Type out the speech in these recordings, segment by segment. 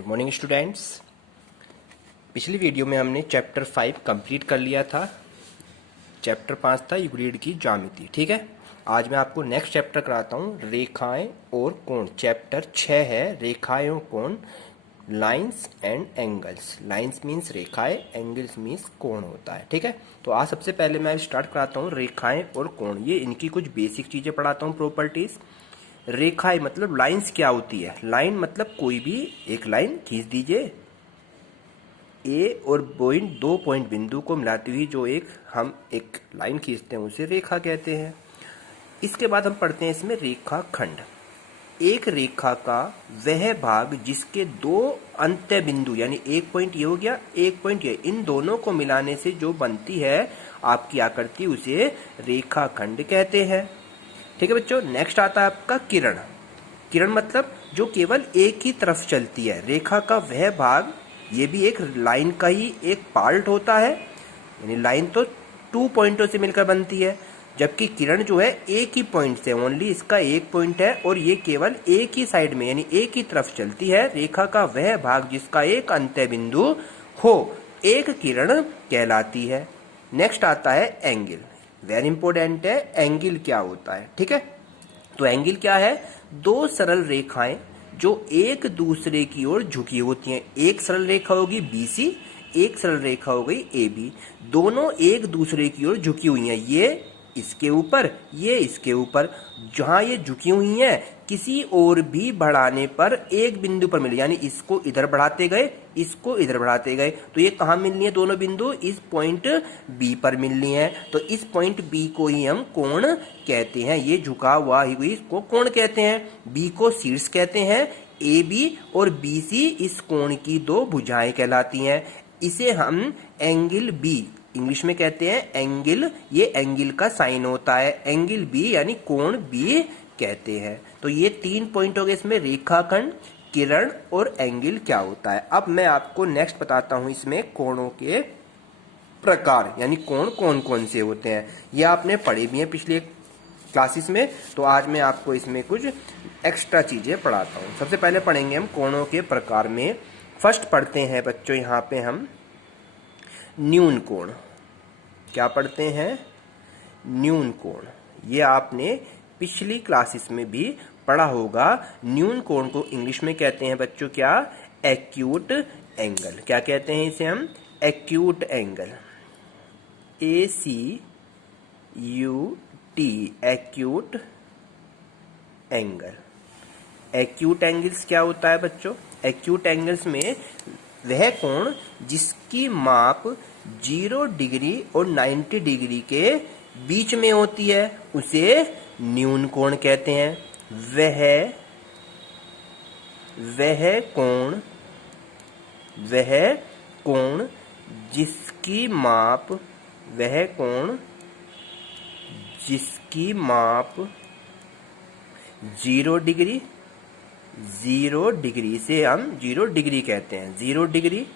Good morning students. पिछली video में हमने चैप्टर 5 कंप्लीट कर लिया था। चैप्टर 5 था यूक्लिड की ज्यामिति। ठीक है, आज मैं आपको नेक्स्ट चैप्टर कराता हूँ, रेखाएं और कोण। चैप्टर 6 है रेखाएं और कोण, lines and angles. Lines means रेखाएं, एंगल्स मीन्स कोण होता है। ठीक है, तो आज सबसे पहले मैं स्टार्ट कराता हूँ रेखाएं और कोण। ये इनकी कुछ बेसिक चीजें पढ़ाता हूँ, प्रॉपर्टीज। रेखाएं मतलब लाइंस क्या होती है। लाइन मतलब कोई भी एक लाइन खींच दीजिए, ए और पॉइंट, दो पॉइंट बिंदु को मिलाती हुई जो हम एक लाइन खींचते हैं उसे रेखा कहते हैं। इसके बाद हम पढ़ते हैं इसमें रेखाखंड। एक रेखा का वह भाग जिसके दो अंत्य बिंदु, यानी एक पॉइंट ये हो गया, एक पॉइंट ये, इन दोनों को मिलाने से जो बनती है आपकी आकृति, उसे रेखाखंड कहते हैं। ठीक है बच्चों, नेक्स्ट आता है आपका किरण। किरण मतलब जो केवल एक ही तरफ चलती है। रेखा का वह भाग, ये भी एक लाइन का ही एक पार्ट होता है, यानी लाइन तो 2 पॉइंटों से मिलकर बनती है, जबकि किरण जो है एक ही पॉइंट से, ओनली इसका एक पॉइंट है और ये केवल एक ही साइड में यानी एक ही तरफ चलती है। रेखा का वह भाग जिसका एक अंत्य बिंदु हो, एक किरण कहलाती है। नेक्स्ट आता है एंगल। वेरी इंपॉर्टेंट है, एंगल क्या होता है। ठीक है, तो एंगल क्या है? दो सरल रेखाएं जो एक दूसरे की ओर झुकी होती हैं। एक सरल रेखा होगी BC, एक सरल रेखा हो गई AB। दोनों एक दूसरे की ओर झुकी हुई हैं, ये इसके ऊपर, ये इसके ऊपर। जहां ये झुकी हुई हैं, किसी और भी बढ़ाने पर एक बिंदु पर मिले, यानी इसको इधर बढ़ाते गए, इसको इधर बढ़ाते गए, तो ये कहां मिलनी है? दोनों बिंदु इस पॉइंट B पर मिलनी है। तो इस पॉइंट B को ही हम कोण कहते हैं। ये झुका हुआ ही इसको कोण कहते हैं। B को शीर्ष कहते हैं। AB और BC इस कोण की दो भुजाएं कहलाती हैं। इसे हम एंगल B इंग्लिश में कहते हैं एंगल। ये एंगल का साइन होता है, एंगल B यानी कोण B कहते हैं। तो ये 3 पॉइंट हो गए इसमें, रेखाखंड, किरण और एंगल क्या होता है। अब मैं आपको नेक्स्ट बताता हूं इसमें कोणों के प्रकार, यानी कोण कौन कौन से होते हैं। ये आपने पढ़े भी हैं पिछले क्लासेस में, तो आज मैं आपको इसमें कुछ एक्स्ट्रा चीजें पढ़ाता हूं। सबसे पहले पढ़ेंगे हम कोणों के प्रकार में। फर्स्ट पढ़ते हैं बच्चों यहाँ पे हम न्यून कोण। क्या पढ़ते हैं? न्यून कोण। ये आपने पिछली क्लासेस में भी पढ़ा होगा। न्यून कोण को इंग्लिश में कहते हैं बच्चों क्या? Acute angle. क्या कहते हैं इसे हम? Acute angle. ACUT, acute angle. Acute angles क्या होता है बच्चों? एक्यूट एंगल्स में वह कोण जिसकी माप 0 डिग्री और 90 डिग्री के बीच में होती है, उसे न्यून कोण कहते हैं। वह कोण जिसकी माप 0 डिग्री से हम 0 डिग्री कहते हैं, 0 डिग्री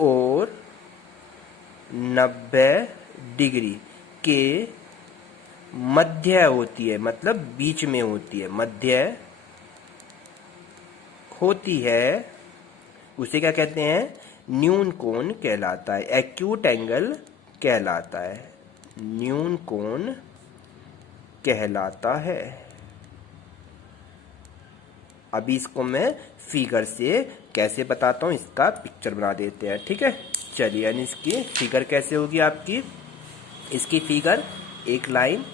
और 90 डिग्री के मध्य होती है, मतलब बीच में होती है, मध्य होती है, उसे क्या कहते हैं? न्यून कोण कहलाता है, एक्यूट एंगल कहलाता है, न्यून कोण कहलाता है। अभी इसको मैं फिगर से कैसे बताता हूं, इसका पिक्चर बना देते हैं। ठीक है, चलिए, यानी इसकी फिगर कैसे होगी आपकी? इसकी फिगर एक लाइन,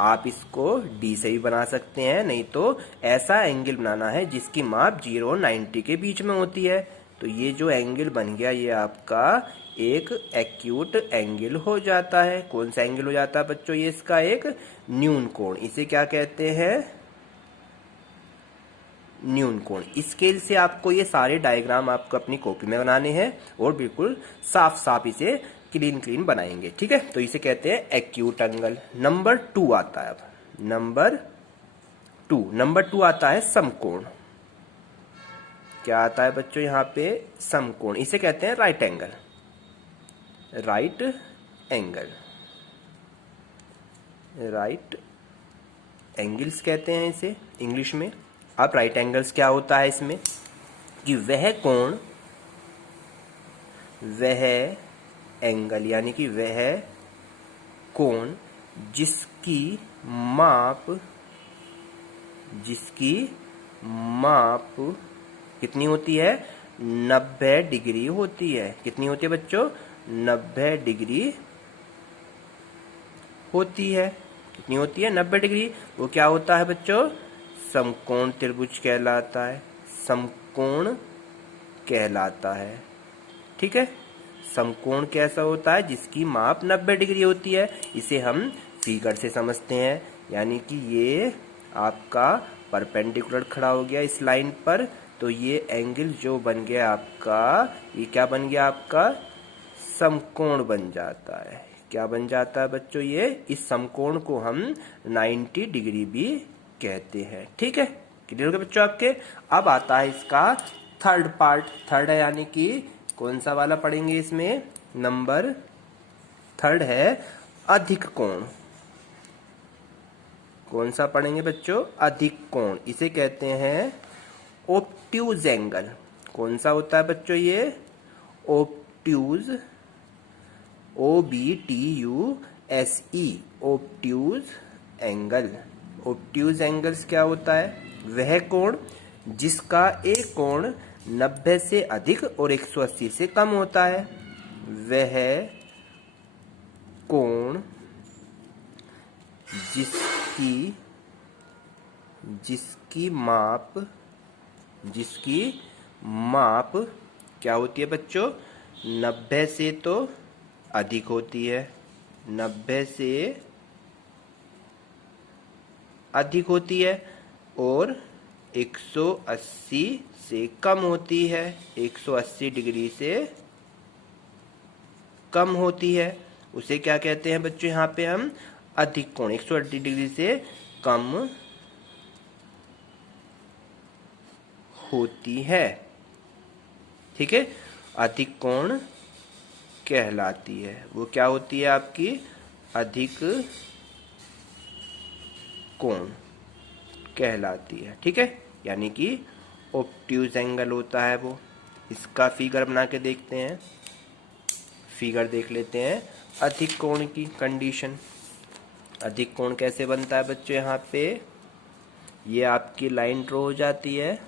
आप इसको D से भी बना सकते हैं, नहीं तो ऐसा एंगल बनाना है जिसकी माप 0 और 90 के बीच में होती है। तो ये जो एंगल बन गया, ये आपका एक एक्यूट एंगल हो जाता है। कौन सा एंगल हो जाता है बच्चों? ये इसका एक न्यून कोण। इसे क्या कहते हैं? न्यून कोण। स्केल से आपको ये सारे डायग्राम आपको अपनी कॉपी में बनाने हैं और बिल्कुल साफ साफ इसे क्लीन बनाएंगे। ठीक है, तो इसे कहते हैं एक्यूट एंगल। नंबर 2 आता है। अब नंबर 2 आता है समकोण। क्या आता है बच्चों यहाँ पे? समकोण। इसे कहते हैं राइट एंगल। राइट एंगल्स कहते हैं इसे इंग्लिश में। अब राइट एंगल्स क्या होता है इसमें? कि वह कोण, वह एंगल यानी कि वह कोण जिसकी माप कितनी होती है, 90 डिग्री होती है। कितनी होती है बच्चों, 90 डिग्री होती है। कितनी होती है, 90 डिग्री। वो क्या होता है बच्चों, समकोण त्रिभुज कहलाता है, समकोण कहलाता है। ठीक है, समकोण कैसा होता है, जिसकी माप 90 डिग्री होती है। इसे हम फिगर से समझते हैं, यानी कि ये आपका परपेंडिकुलर खड़ा हो गया इस लाइन पर, तो ये एंगल जो बन गया आपका, ये क्या बन गया आपका, समकोण बन जाता है। क्या बन जाता है बच्चों, ये इस समकोण को हम 90 डिग्री भी कहते हैं। ठीक है, क्लियर हो गया बच्चों आपके। अब आता है इसका थर्ड पार्ट। थर्ड है यानी कि कौन सा वाला पढ़ेंगे, इसमें नंबर थर्ड है अधिक कोण। कौन सा पढ़ेंगे बच्चों, अधिक कोण। इसे कहते हैं ऑब्ट्यूज एंगल। कौन सा होता है बच्चों ये, obtuse, OBTUSE, obtuse angle. Obtuse angles क्या होता है, वह कोण जिसका एक कोण 90 से अधिक और 180 से कम होता है। वह कोण जिसकी माप क्या होती है बच्चों, 90 से तो अधिक होती है, 90 से अधिक होती है और 180 से कम होती है, 180 डिग्री से कम होती है। उसे क्या कहते हैं बच्चों, यहाँ पे हम अधिक कोण, 180 डिग्री से कम होती है। ठीक है, अधिक कोण कहलाती है। वो क्या होती है आपकी, अधिक कोण कहलाती है। ठीक है, यानी कि ऑब्ट्यूज एंगल होता है वो। इसका फिगर बना के देखते हैं। फिगर देख लेते हैं अधिक कोण की कंडीशन। अधिक कोण कैसे बनता है बच्चों, यहाँ पे ये आपकी लाइन ड्रॉ हो जाती है,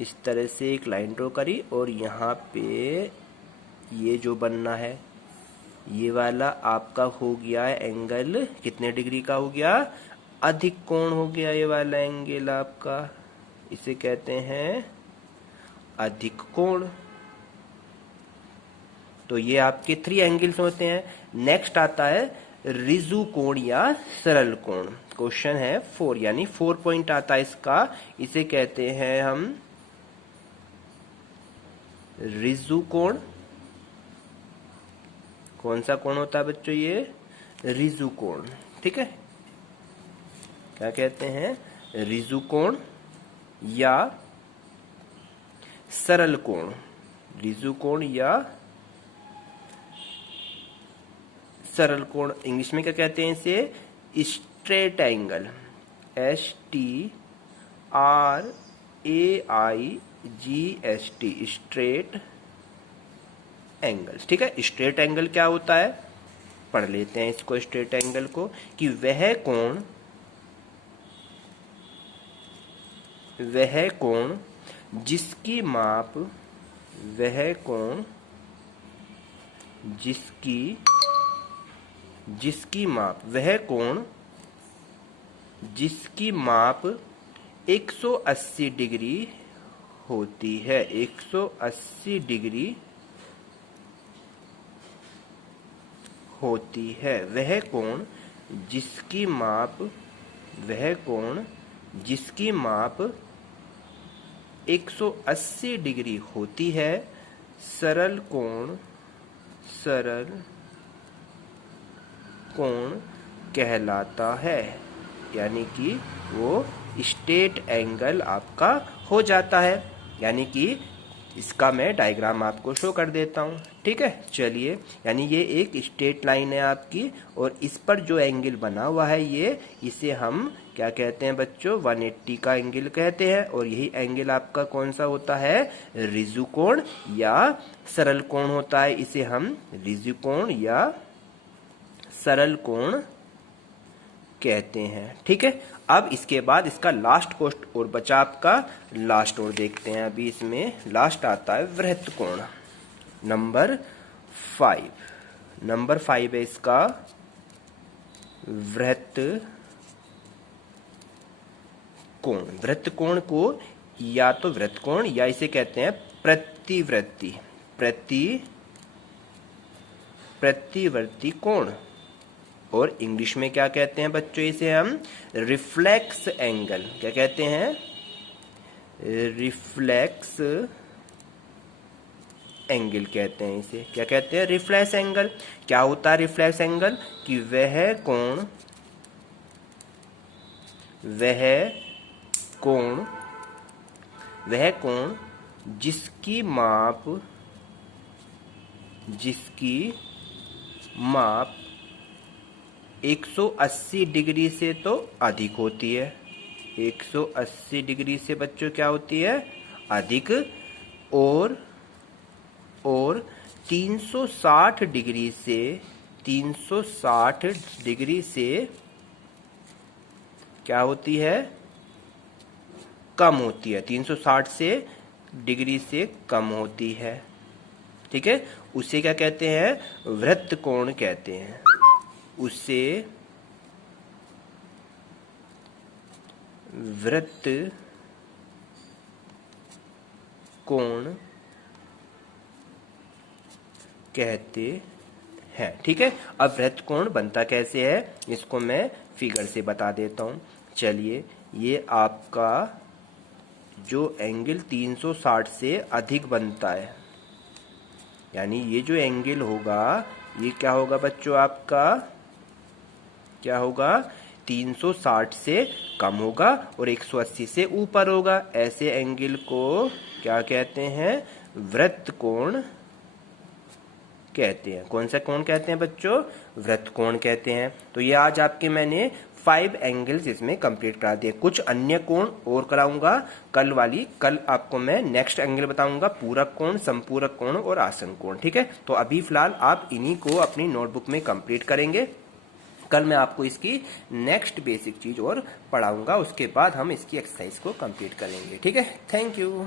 इस तरह से एक लाइन ड्रॉ करी, और यहाँ पे ये जो बनना है, ये वाला आपका हो गया है एंगल, कितने डिग्री का हो गया, अधिक कोण हो गया ये वाला एंगल आपका। इसे कहते हैं अधिक कोण। तो ये आपके 3 एंगल्स होते हैं। नेक्स्ट आता है रिजु कोण या सरल कोण। क्वेश्चन है 4, यानी 4 पॉइंट आता है इसका। इसे कहते हैं हम रिजु कोण। कौन सा कोण होता है बच्चों ये, रिजु कोण। ठीक है, क्या कहते हैं, रिजु कोण या सरल कोण। रिजु कोण या सरल कोण, इंग्लिश में क्या कहते हैं इसे, straight angle, STRAIGST, straight angles. ठीक है, स्ट्रेट एंगल क्या होता है, पढ़ लेते हैं इसको, स्ट्रेट एंगल को, कि वह कोण जिसकी माप, वह कोण जिसकी माप, वह कोण जिसकी माप 180 डिग्री होती है, 180 डिग्री होती है। वह कोण जिसकी माप 180 डिग्री होती है, सरल कोण कहलाता है। यानी कि वो स्ट्रेट एंगल आपका हो जाता है। यानी कि इसका मैं डायग्राम आपको शो कर देता हूँ, ठीक है। चलिए, यानी ये एक स्ट्रेट लाइन है आपकी, और इस पर जो एंगल बना हुआ है ये, इसे हम क्या कहते हैं बच्चों, 180 का एंगल कहते हैं। और यही एंगल आपका कौन सा होता है, रिजु कोण या सरल कोण होता है। इसे हम रिजु कोण या सरल कोण कहते हैं, ठीक है। अब इसके बाद इसका लास्ट क्वेश्चन और बचा आपका लास्ट और देखते हैं। अभी इसमें लास्ट आता है वृत्त कोण, नंबर 5। नंबर 5 है इसका वृत्त कोण। वृत्त कोण को या तो वृत्त कोण या इसे कहते हैं प्रतिवृत्ति, प्रतिवर्ती कोण, और इंग्लिश में क्या कहते हैं बच्चों, इसे हम रिफ्लेक्स एंगल, क्या कहते हैं, रिफ्लेक्स एंगल कहते हैं इसे। क्या कहते हैं, रिफ्लेक्स एंगल। क्या होता है रिफ्लेक्स एंगल, कि वह कोण जिसकी माप 180 डिग्री से तो अधिक होती है। 180 डिग्री से बच्चों क्या होती है, अधिक, और 360 डिग्री से क्या होती है, कम होती है। 360 से डिग्री से कम होती है, ठीक है। उसे क्या कहते हैं, वृत्त कोण कहते हैं। उसे वृत्त कोण कहते हैं, ठीक है। अब वृत्त कोण बनता कैसे है, इसको मैं फिगर से बता देता हूं। चलिए, ये आपका जो एंगल 360 से अधिक बनता है, यानी ये जो एंगल होगा ये क्या होगा बच्चों, आपका क्या होगा, 360 से कम होगा और 180 से ऊपर होगा। ऐसे एंगल को क्या कहते हैं, वृत्त कोण कहते हैं। कौन सा कोण कहते हैं बच्चों, वृत्त कोण कहते हैं। तो ये आज आपके मैंने 5 एंगल्स इसमें कंप्लीट करा दिए। कुछ अन्य कोण और कराऊंगा कल आपको मैं नेक्स्ट एंगल बताऊंगा, पूरक कोण, संपूरक कोण और आसन कोण, ठीक है। तो अभी फिलहाल आप इन्हीं को अपनी नोटबुक में कंप्लीट करेंगे। कल मैं आपको इसकी नेक्स्ट बेसिक चीज और पढ़ाऊंगा, उसके बाद हम इसकी एक्सरसाइज को कंप्लीट करेंगे, ठीक है। Thank you.